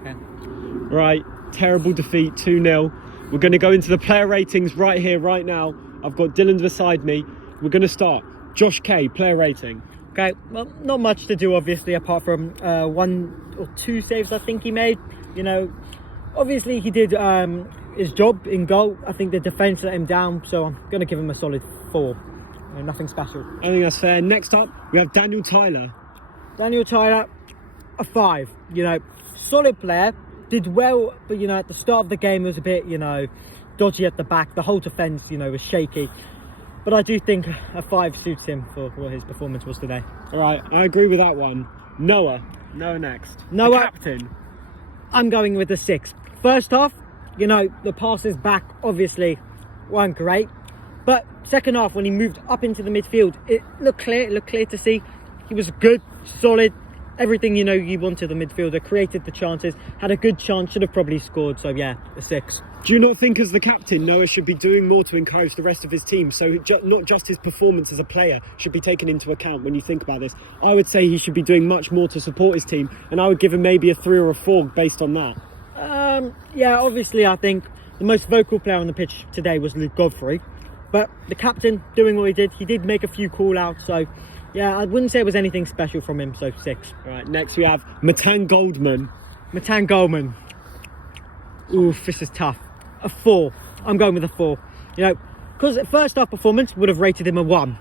Okay. Right, terrible defeat, 2-0. We're going to go into the player ratings right here, right now. I've got Dylan beside me. We're going to start. Josh K, player rating. Okay, well, not much to do, obviously, apart from 1 or 2 saves I think he made. You know, obviously he did his job in goal. I think the defence let him down, so I'm going to give him a solid 4. Nothing special. I think that's fair. Next up, we have Daniel Tyler. Daniel Tyler, a 5. You know, solid player, did well, but, you know, at the start of the game, it was a bit, you know, dodgy at the back. The whole defence, you know, was shaky. But I do think a 5 suits him for what his performance was today. All right, I agree with that one. Noah next. Noah, the captain. I'm going with a 6. First half, you know, the passes back obviously weren't great. But second half, when he moved up into the midfield, it looked clear to see. He was good, solid, everything, you know, you wanted the midfielder, created the chances, had a good chance, should have probably scored. So yeah, a 6. Do you not think as the captain, Noah should be doing more to encourage the rest of his team? So not just his performance as a player should be taken into account when you think about this. I would say he should be doing much more to support his team, and I would give him maybe a 3 or a 4 based on that. Yeah, obviously I think the most vocal player on the pitch today was Luke Godfrey. But the captain doing what he did make a few call-outs. So yeah, I wouldn't say it was anything special from him, so 6. Right, next we have Matan Goldman. Oof, this is tough. A 4. I'm going with a 4. You know, because first half performance would have rated him a 1.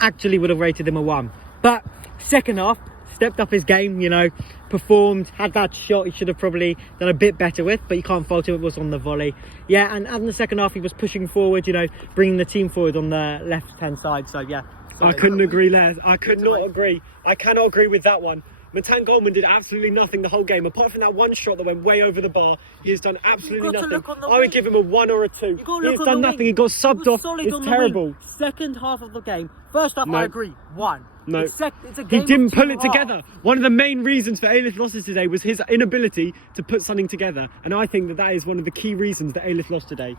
Actually would have rated him a 1. But second half, stepped up his game, you know, performed, had that shot he should have probably done a bit better with, but you can't fault him, it was on the volley. Yeah, and in the second half he was pushing forward, you know, bringing the team forward on the left-hand side, so yeah. I couldn't agree less. I could not agree. I cannot agree with that one. Matan Goldman did absolutely nothing the whole game. Apart from that one shot that went way over the bar, he has done absolutely nothing. I would give him a 1 or a 2. He has done nothing. He got subbed off. It's terrible. Second half of the game. First half, I agree. 1. No, it's a game he didn't pull it together. One of the main reasons for Alyth losses today was his inability to put something together. And I think that is one of the key reasons that Alyth lost today.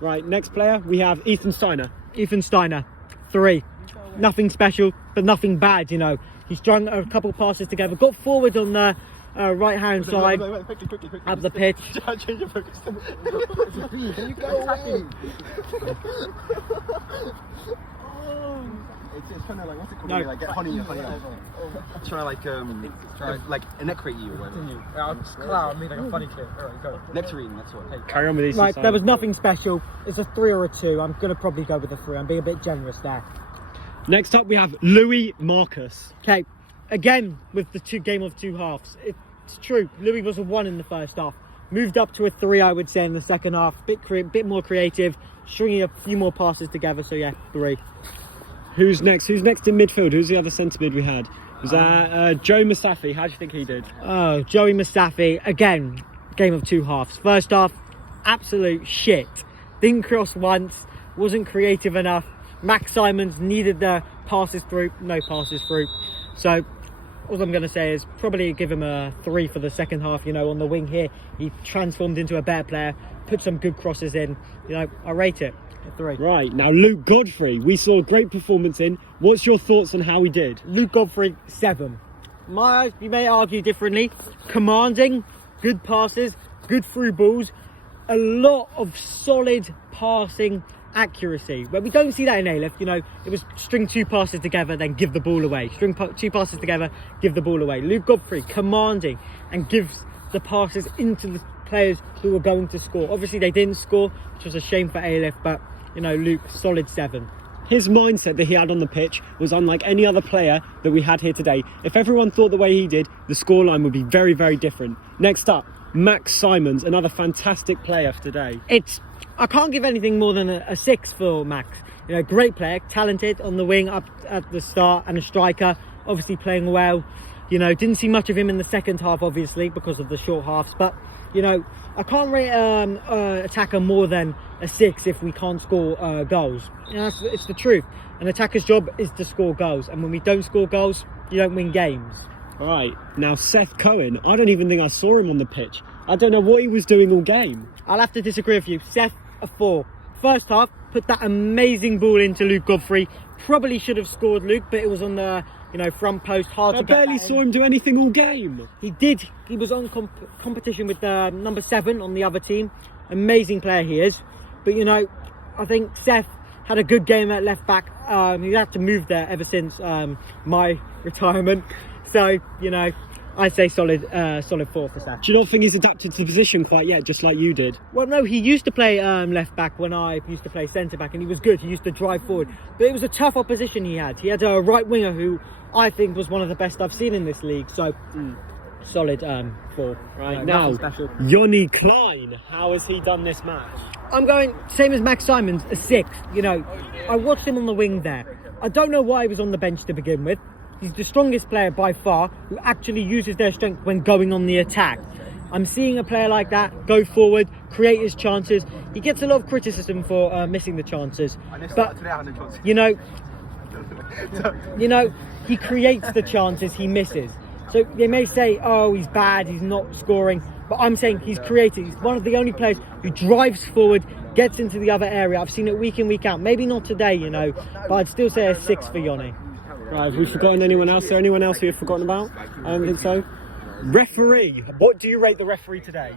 Right, next player, we have Steiner. 3. Nothing special, but nothing bad, you know. He strung a couple passes together, got forward on the right-hand side, up the pitch. Change your focus. Can you go away? It's trying to like, what's it called? No. Like get honey. It's trying to like nectarate you or whatever. Yeah, I'll just clown me like a funny kid. Alright, go. Nectarine, that's what. Hey. Carry on with these. Right, there was nothing special. It's a 3 or a 2. I'm going to probably go with a 3. I'm being a bit generous there. Next up, we have Louis Marcus. Okay, again, with the game of 2 halves. It's true, Louis was a 1 in the first half. Moved up to a 3, I would say, in the second half. Bit more creative, stringing a few more passes together, so yeah, 3. Who's next? Who's next in midfield? Who's the other centre mid we had? Was that Joe Mustafi? How do you think he did? Oh, Joey Mustafi, again, game of 2 halves. First half, absolute shit. Didn't cross once, wasn't creative enough. Max Simons needed the passes through, no passes through. So all I'm going to say is probably give him a 3 for the second half. You know, on the wing here, he transformed into a better player, put some good crosses in. You know, I rate it a 3. Right, now Luke Godfrey, we saw a great performance in. What's your thoughts on how he did? Luke Godfrey, 7. You may argue differently. Commanding, good passes, good through balls, a lot of solid passing accuracy, where we don't see that in Alyth. You know, it was string 2 passes together, then give the ball away. String 2 passes together, give the ball away. Luke Godfrey commanding and gives the passes into the players who were going to score. Obviously they didn't score, which was a shame for Alyth, but you know, Luke, solid 7. His mindset that he had on the pitch was unlike any other player that we had here today. If everyone thought the way he did, the scoreline would be very, very different. Next up, Max Simons, another fantastic player for today. I can't give anything more than a 6 for Max. You know, great player, talented on the wing up at the start, and a striker, obviously playing well. You know, didn't see much of him in the second half, obviously, because of the short halves. But, you know, I can't rate attacker more than a 6 if we can't score goals. You know, it's the truth. An attacker's job is to score goals. And when we don't score goals, you don't win games. All right, now Seth Cohen, I don't even think I saw him on the pitch. I don't know what he was doing all game. I'll have to disagree with you. Seth, a 4. First half, put that amazing ball into Luke Godfrey. Probably should have scored Luke, but it was on the You know, front post, hard I to get barely that in. saw him do anything all game. He did. He was on competition with number 7 on the other team. Amazing player he is. But, you know, I think Seth had a good game at left back. He's had to move there ever since my retirement. So, you know, I say solid 4 for Seth. Do you not think he's adapted to the position quite yet, just like you did? Well, no, he used to play left back when I used to play centre back, and he was good. He used to drive forward. But it was a tough opposition he had. He had a right winger who I think was one of the best I've seen in this league. So, solid 4. Right, now, special. Yoni Klein, how has he done this match? I'm going same as Max Simons, a 6. You know, I watched him on the wing there. I don't know why he was on the bench to begin with. He's the strongest player by far who actually uses their strength when going on the attack. I'm seeing a player like that go forward, create his chances. He gets a lot of criticism for missing the chances, but you know, he creates the chances he misses. So they may say, "Oh, he's bad, he's not scoring," but I'm saying he's creative. He's one of the only players who drives forward, gets into the other area. I've seen it week in, week out. Maybe not today, you know, but I'd still say a 6 for Yoni. Right, have we forgotten anyone else? Is there anyone else we've forgotten about? I don't think so. Referee, what do you rate the referee today?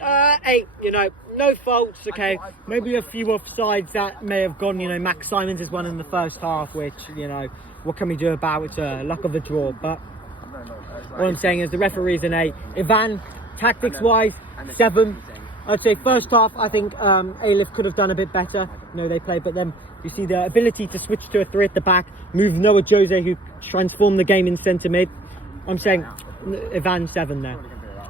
8, you know, no faults, okay. Maybe a few offsides that may have gone, you know, Max Simons is one in the first half, which, you know, what can we do about it? It's a luck of the draw, but what I'm saying is the referee's an 8. Ivan, tactics-wise, 7. I'd say first half, I think Alyth could have done a bit better. You know, they played, but then you see the ability to switch to a 3 at the back, move Noah Jose, who transformed the game in centre mid. I'm saying Ivan 7 there.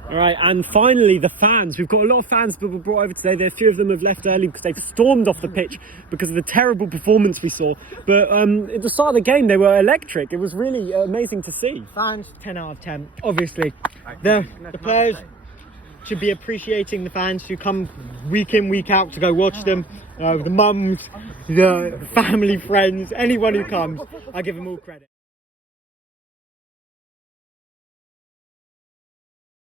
All right, and finally, the fans. We've got a lot of fans that were brought over today. There, a few of them have left early because they've stormed off the pitch because of the terrible performance we saw. But at the start of the game, they were electric. It was really amazing to see. Fans, 10 out of 10. Obviously, the players should be appreciating the fans who come week in, week out to go watch them. The mums, the family, friends, anyone who comes, I give them all credit.